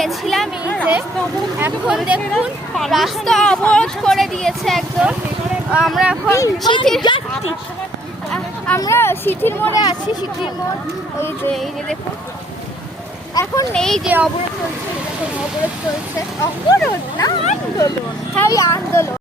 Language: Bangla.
গেছিলাম, এই যে এখন দেখুন রাস্তা অবরোধ করে দিয়েছে একদম। আমরা এখন সিটির মোড়ে আছি, সিটির মোড়। এই যে দেখুন এখন এই যে অবরোধ চলছে, অবরোধ চলছে, অবরোধ না আন্দোলন, হ্যাঁ ওই আন্দোলন।